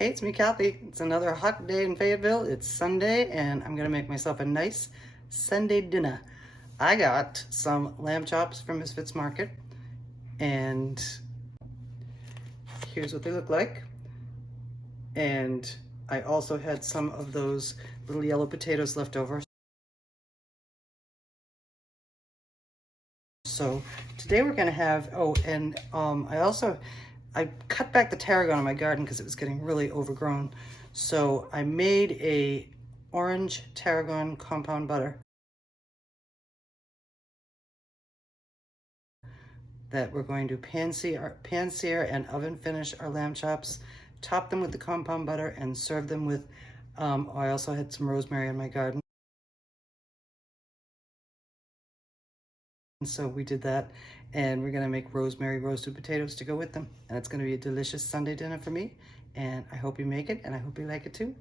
Hey, it's me, Kathy. It's another hot day in Fayetteville. It's Sunday, and I'm gonna make myself a nice Sunday dinner. I got some lamb chops from Misfits Market, and here's what they look like. And I also had some of those little yellow potatoes left over. So today we're gonna have, I cut back the tarragon in my garden because it was getting really overgrown. So I made a orange tarragon compound butter that we're going to pan sear and oven finish our lamb chops, top them with the compound butter, and serve them with, I also had some rosemary in my garden. So we did that, and we're gonna make rosemary roasted potatoes to go with them. And it's gonna be a delicious Sunday dinner for me, and I hope you make it, and I hope you like it too.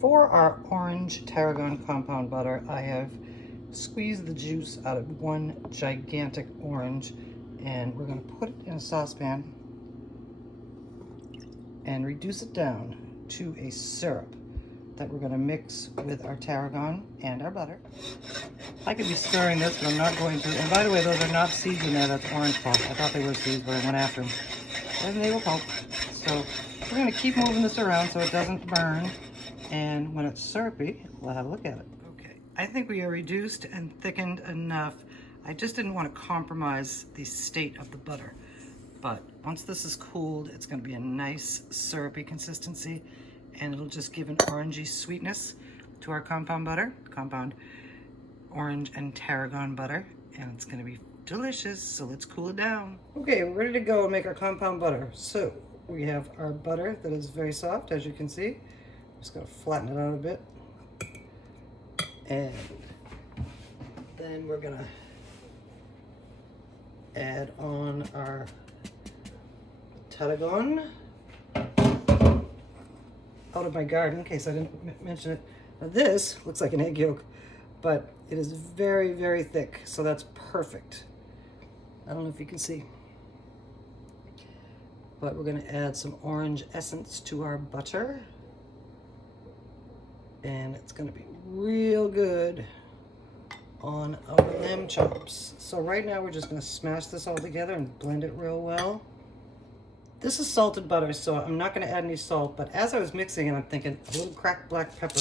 For our orange tarragon compound butter, I have squeezed the juice out of one gigantic orange, and we're gonna put it in a saucepan and reduce it down to a syrup that we're gonna mix with our tarragon and our butter. I could be stirring this, but I'm not going to. And by the way, those are not seeds in there, that's orange pulp. I thought they were seeds, but I went after them. And they were pulp. So we're gonna keep moving this around so it doesn't burn. And when it's syrupy, we'll have a look at it. Okay, I think we are reduced and thickened enough. I just didn't want to compromise the state of the butter. But once this is cooled, it's gonna be a nice syrupy consistency, and it'll just give an orangey sweetness to our compound butter, compound orange and tarragon butter, and it's gonna be delicious. So let's cool it down. Okay, we're ready to go and make our compound butter. So we have our butter that is very soft, as you can see. Just gonna flatten it out a bit. And then we're gonna add on our tarragon out of my garden, in case I didn't mention it. Now this looks like an egg yolk, but it is very, very thick, so that's perfect. I don't know if you can see. But we're gonna add some orange essence to our butter. And it's gonna be real good on our lamb chops. So right now we're just gonna smash this all together and blend it real well. This is salted butter, so I'm not gonna add any salt, but as I was mixing it, I'm thinking a little cracked black pepper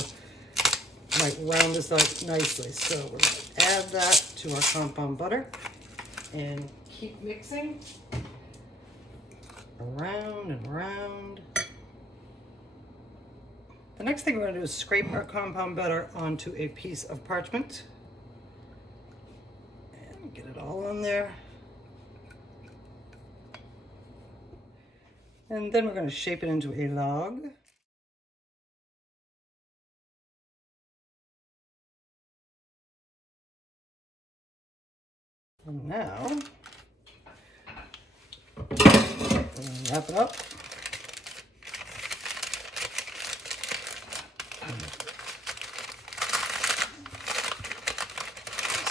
might round this out nicely. So we're gonna add that to our compound butter and keep mixing around and around. The next thing we're going to do is scrape our compound butter onto a piece of parchment and get it all on there. And then we're going to shape it into a log. And now, we're going to wrap it up.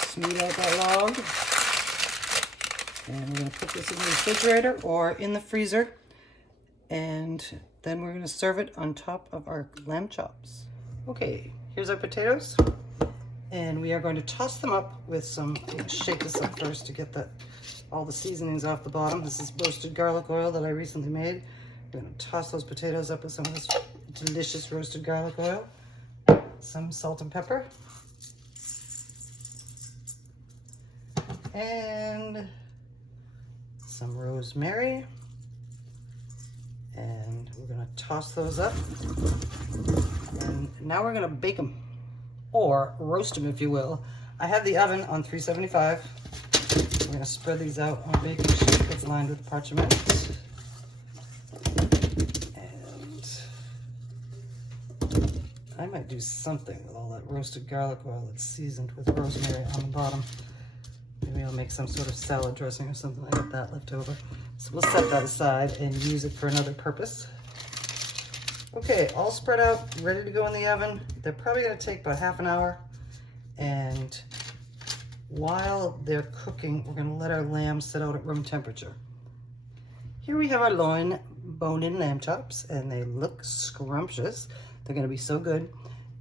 Smooth out that log, and we're going to put this in the refrigerator or in the freezer, and then we're going to serve it on top of our lamb chops. Okay, here's our potatoes, and we are going to toss them up with some, shake this up first to get all the seasonings off the bottom. This is roasted garlic oil that I recently made. We're going to toss those potatoes up with some of this delicious roasted garlic oil, some salt and pepper, and some rosemary, and we're gonna toss those up, and now we're gonna bake them, or roast them if you will. I have the oven on 375. We're gonna spread these out on a baking sheet that's lined with parchment, and I might do something with all that roasted garlic oil that's seasoned with rosemary on the bottom. Maybe I'll make some sort of salad dressing or something like that left over. So we'll set that aside and use it for another purpose. Okay, all spread out, ready to go in the oven. They're probably gonna take about half an hour. And while they're cooking, we're gonna let our lamb sit out at room temperature. Here we have our loin bone-in lamb chops, and they look scrumptious. They're gonna be so good.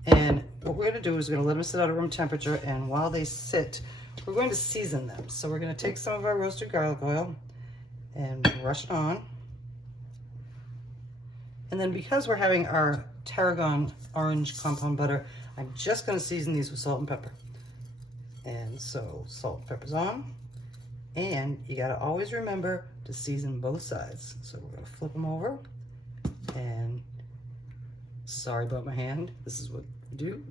And what we're gonna do is we're gonna let them sit out at room temperature, and while they sit, we're going to season them. So we're gonna take some of our roasted garlic oil and brush it on. And then because we're having our Tarragon orange compound butter, I'm just gonna season these with salt and pepper. And so salt and pepper's on. And you gotta always remember to season both sides. So we're gonna flip them over, and sorry about my hand, this is what we do.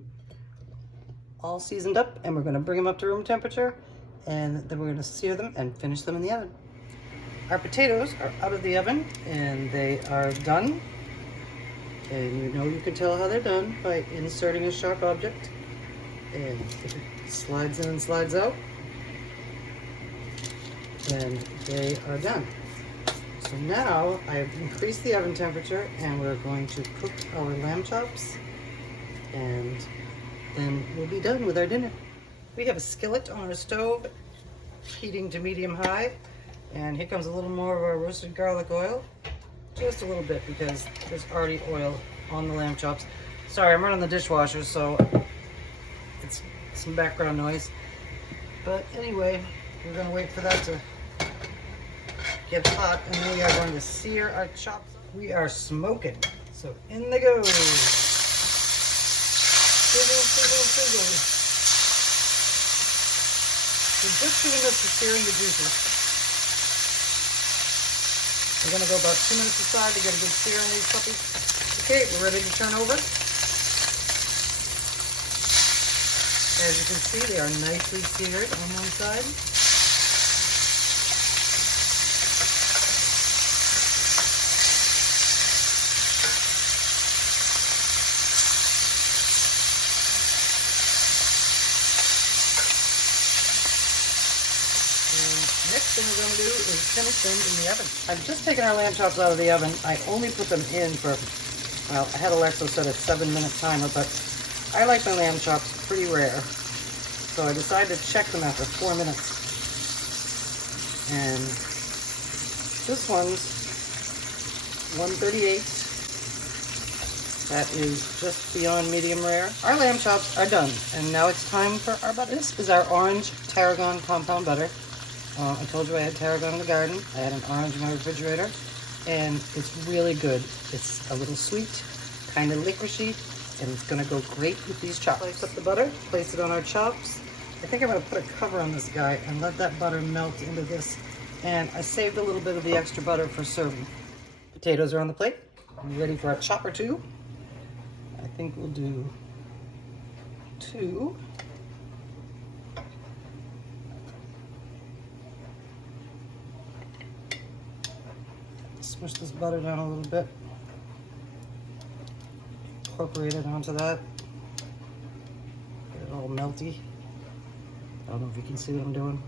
All seasoned up, and we're gonna bring them up to room temperature, and then we're gonna sear them and finish them in the oven. Our potatoes are out of the oven, and they are done. And you know you can tell how they're done by inserting a sharp object, and it slides in and slides out. And they are done. So now I've increased the oven temperature, and we're going to cook our lamb chops, and then we'll be done with our dinner. We have a skillet on our stove, heating to medium high, and here comes a little more of our roasted garlic oil, just a little bit because there's already oil on the lamb chops. Sorry, I'm running the dishwasher, so it's some background noise. But anyway, we're gonna wait for that to get hot, and then we are going to sear our chops. We are smoking, so in they go. Sizzle, sizzle, sizzle. We're just doing this for searing the juices. We're gonna go about 2 minutes aside to get a good sear on these puppies. Okay, we're ready to turn over. As you can see, they are nicely seared on one side. Next thing we're going to do is finish them in the oven. I've just taken our lamb chops out of the oven. I only put them in for, well, I had Alexa set a 7-minute timer, but I like my lamb chops pretty rare. So I decided to check them after 4 minutes. And this one's 138. That is just beyond medium rare. Our lamb chops are done, and now it's time for our butter. This is our orange Tarragon compound butter. I told you I had Tarragon in the garden. I had an orange in my refrigerator, and it's really good. It's a little sweet, kind of licoricey, and it's gonna go great with these chops. Place up the butter, place it on our chops. I think I'm gonna put a cover on this guy and let that butter melt into this. And I saved a little bit of the extra butter for serving. Potatoes are on the plate. I'm ready for a chop or two. I think we'll do 2. Smush this butter down a little bit. Incorporate it onto that. Get it all melty. I don't know if you can see what I'm doing.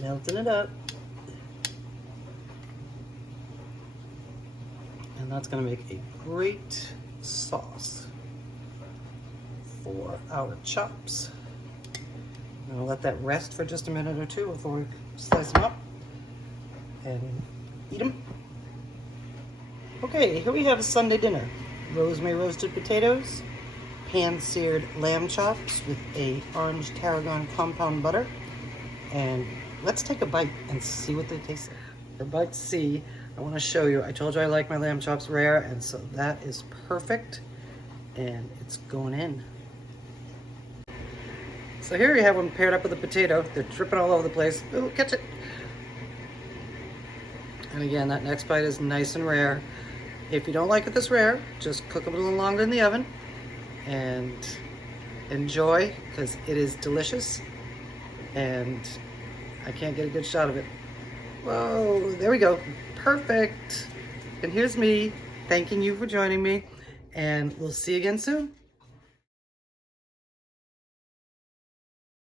Melting it up. And that's going to make a great sauce for our chops. I'm going to let that rest for just a minute or two before we slice them up and eat them. Okay, here we have a Sunday dinner. Rosemary roasted potatoes, pan-seared lamb chops with a orange Tarragon compound butter. And let's take a bite and see what they taste like. For bite C, I want to show you, I told you I like my lamb chops rare, and so that is perfect, and it's going in. So here you have one paired up with a potato. They're dripping all over the place. Ooh, catch it. And again, that next bite is nice and rare. If you don't like it this rare, just cook them a little longer in the oven and enjoy, because it is delicious, and I can't get a good shot of it. Whoa, there we go. Perfect. And here's me thanking you for joining me, and we'll see you again soon.